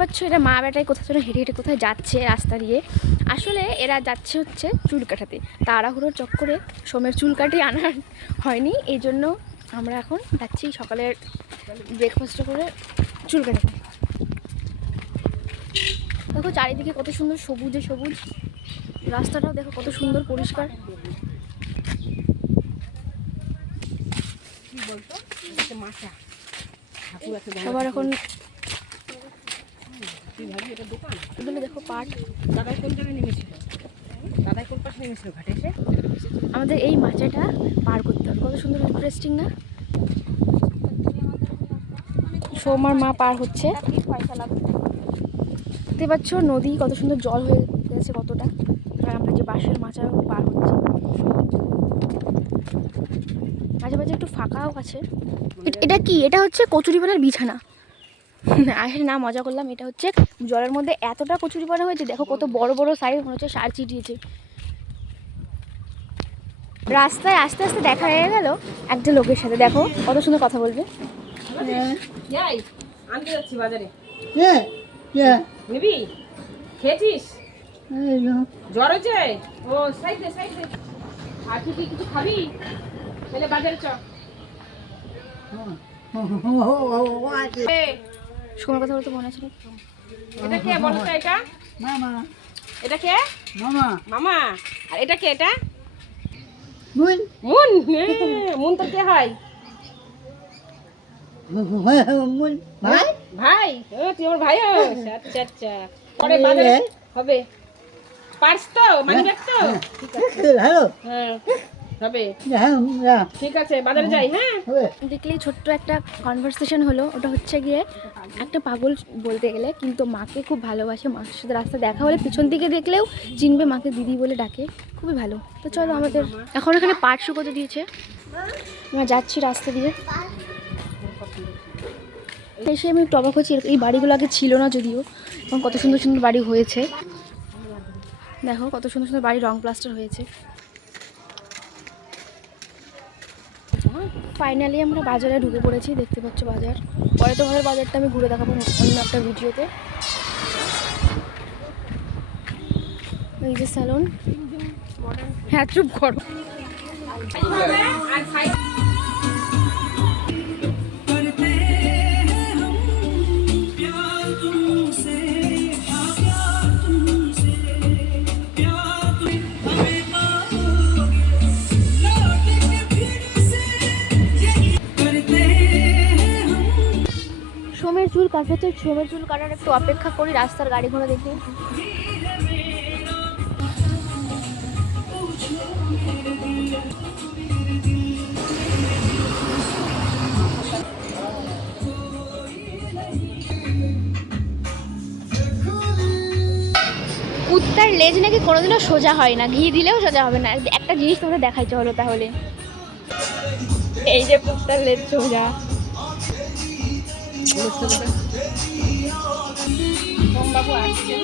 পাচ্ছ এরা মা বেটায় কোথাও যেন হেঁটে হেঁটে কোথায় যাচ্ছে রাস্তা দিয়ে। আসলে এরা যাচ্ছে হচ্ছে চুল কাটাতে, তাড়াহুড়োর চক্করে সোমের চুল কাটিয়ে আনার হয়নি, এই জন্য আমরা এখন যাচ্ছি সকালের ব্রেকফাস্ট করে চুল কাটাতে। দেখো চারিদিকে কত সুন্দর সবুজে সবুজ, রাস্তাটাও দেখো কত সুন্দর পরিষ্কার। সবার এখন এগুলো দেখো পাট। দাদাই কোন জায়গায় নেমেছিল, দাদাই কোন পাশে নেমেছিল ঘাটে এসে? আমাদের এই মাচাটা পার করতে হবে, কত সুন্দর ইন্টারেস্টিং না? সোমার মা পার হচ্ছে, দেখতে পাচ্ছ নদী কত সুন্দর জল হয়ে গেছে কতটা, আর আমরা যে বাঁশের মাচা পার হচ্ছি। মাঝে মাঝে একটু ফাঁকাও আছে। এটা কি? এটা হচ্ছে কচুরিপানার বিছানা। আসলে না মজা করলাম, এটা হচ্ছে জলের মধ্যে এতটা কচুরিপানা হয়েছে, দেখো কত বড় বড় সাইজ, মনে হচ্ছে সার ছিটিয়েছে। রাস্তায় আস্তে আস্তে দেখা হয়ে গেল একটা লোকের সাথে, দেখো কত সুন্দর কথা বলবে। আনতে যাচ্ছি বাজারে। নিবি? খেয়েছিস? জ্বর হয়েছে? ও সাইডে সাইডে। আর কি কিছু খাবি? তাহলে বাজারে চ। সময় কথা বলতে মনে আছে? এটা কে বলো তো? এটা মামা। এটা কে? মামা। মামা। আর এটা কে? এটা মুন। মুন। মুন তো কে হয়? মুন ভাই। ভাই? ও তুই আমার ভাই হোস? আচ্ছা আচ্ছা। পরে বাজারে হবে। পার্স তো, মানি ব্যাগ তো? ঠিক আছে। হ্যালো। হ্যাঁ হবে। হ্যাঁ ঠিক আছে, বাজারে যাই। হ্যাঁ দেখলেই ছোট্ট একটা কনভারসেশন হলো, ওটা হচ্ছে গিয়ে একটা পাগল বলতে গেলে, কিন্তু মাকে খুব ভালোবাসে, মার সাথে রাস্তা দেখা হলে পিছন দিকে দেখলেও চিনবে, মাকে দিদি বলে ডাকে, খুবই ভালো। তো চলো আমাদের এখন এখানে পাট শুকোতে দিয়েছে, আমরা যাচ্ছি রাস্তা দিয়ে। এসে আমি একটু অবাক হচ্ছি, এই বাড়িগুলো আগে ছিল না যদিও, এবং কত সুন্দর সুন্দর বাড়ি হয়েছে, দেখো কত সুন্দর সুন্দর বাড়ি রং প্লাস্টার হয়েছে। ফাইনালি আমরা বাজারে ঢুকে পড়েছি, দেখতে পাচ্ছ বাজার। পরে তোমাদের বাজারটা আমি ঘুরে দেখাবো অন্য একটা ভিডিওতে। এই যে স্যালন। হ্যাঁ চুপ করো। সোমের চুল কাটাতে, সোমের চুল কাটার একটু অপেক্ষা করি রাস্তার গাড়ি ঘোড়া দেখে। কুত্তার লেজ নাকি কোনোদিনও সোজা হয় না, ঘি দিলেও সোজা হবে না। একটা জিনিস তোমরা দেখাই চলো তাহলে, এই যে কুত্তার লেজ সোজা। বাবু আসছেন।